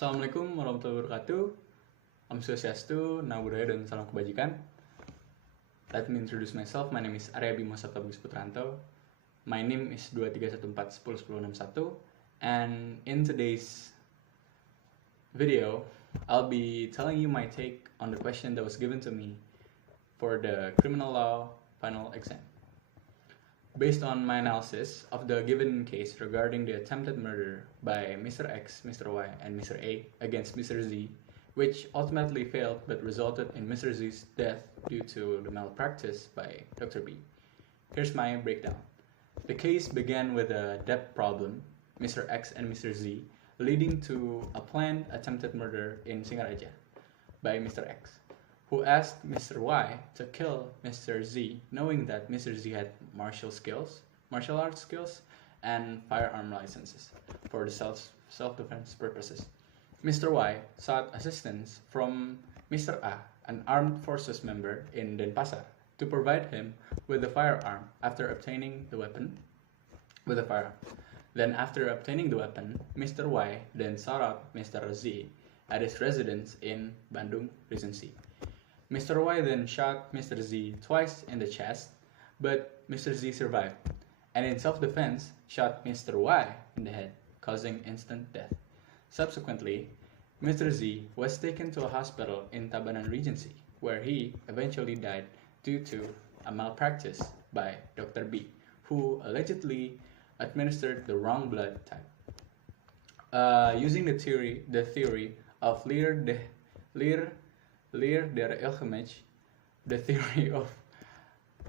Assalamualaikum warahmatullahi wabarakatuh. Om Swastiastu, Namo Buddhaya, dan salam kebajikan. Let me introduce myself. My name is Arya Bima Sabtabudis Putranto. My name is 2314101061, and in today's video, I'll be telling you my take on the question that was given to me for the criminal law final exam. Based on my analysis of the given case regarding the attempted murder by Mr. X, Mr. Y, and Mr. A against Mr. Z, which ultimately failed but resulted in Mr. Z's death due to the malpractice by Dr. B. Here's my breakdown. The case began with a debt problem, Mr. X and Mr. Z, leading to a planned attempted murder in Singaraja by Mr. X, who asked Mr. Y to kill Mr. Z, knowing that Mr. Z had martial arts skills, and firearm licenses for the self-defense purposes. Mr. Y sought assistance from Mr. A, an armed forces member in Denpasar, to provide him with a firearm after obtaining the weapon with a firearm. Then after obtaining the weapon, Mr. Y then sought out Mr. Z at his residence in Bandung Regency. Mr. Y then shot Mr. Z twice in the chest, but Mr. Z survived, and in self-defense shot Mr. Y in the head, causing instant death. Subsequently, Mr. Z was taken to a hospital in Tabanan Regency, where he eventually died due to a malpractice by Dr. B, who allegedly administered the wrong blood type. Using the theory of Leer der Ilgemech, the theory of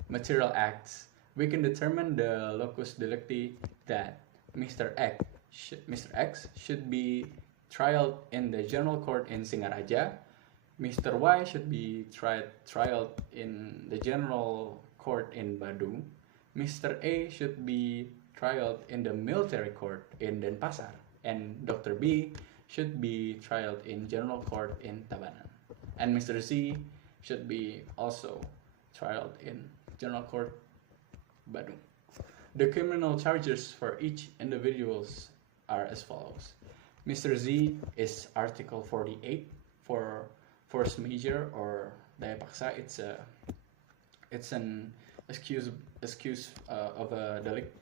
material acts, we can determine the locus delicti that Mr. X should be trialed in the general court in Singaraja, Mr. Y should be trialed in the general court in Bandung, Mr. A should be trialed in the military court in Denpasar, and Dr. B should be trialed in general court in Tabanan. And Mr. Z should be also trialed in general court Bandung. The criminal charges for each individuals are as follows. Mr. Z is Article 48 for force majeure or daya paksa. It's an excuse of a delict,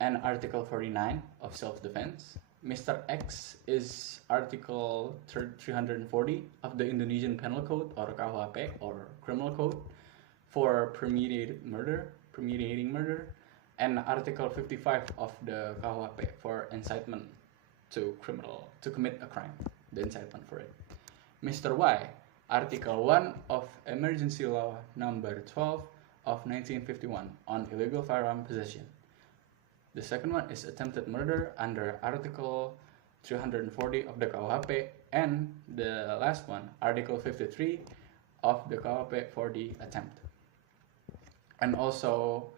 and Article 49 of self-defense. Mr. X is Article 340 of the Indonesian Penal Code or KUHP or Criminal Code for premeditating murder, and Article 55 of the KUHP for incitement to commit a crime, the incitement for it. Mr. Y, Article 1 of Emergency Law Number 12 of 1951 on illegal firearm possession. The second one is attempted murder under Article 340 of the KUHP, and the last one, Article 53 of the KUHP for the attempt, and also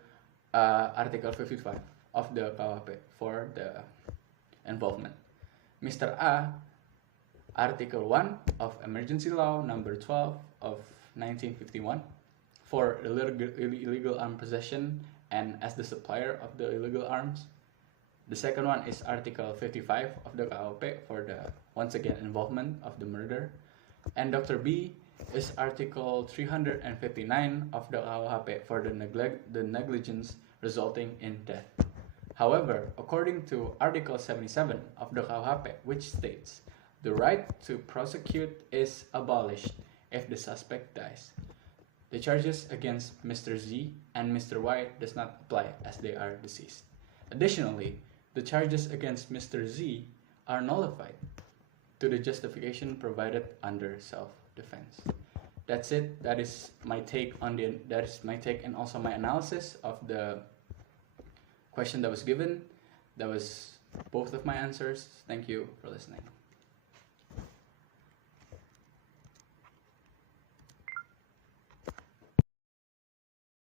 Article 55 of the KUHP for the involvement. Mr. A, Article 1 of Emergency Law Number 12 of 1951 for illegal arm possession and as the supplier of the illegal arms. The second one is Article 55 of the KUHP for the, once again, involvement of the murder. And Dr. B is Article 359 of the KUHP for the negligence resulting in death. However, according to Article 77 of the KUHP, which states, the right to prosecute is abolished if the suspect dies, the charges against Mr. Z and Mr. Y does not apply as they are deceased. Additionally, the charges against Mr. Z are nullified to the justification provided under self-defense. That's it. That is my take and also my analysis of the question that was given. That was both of my answers. Thank you for listening.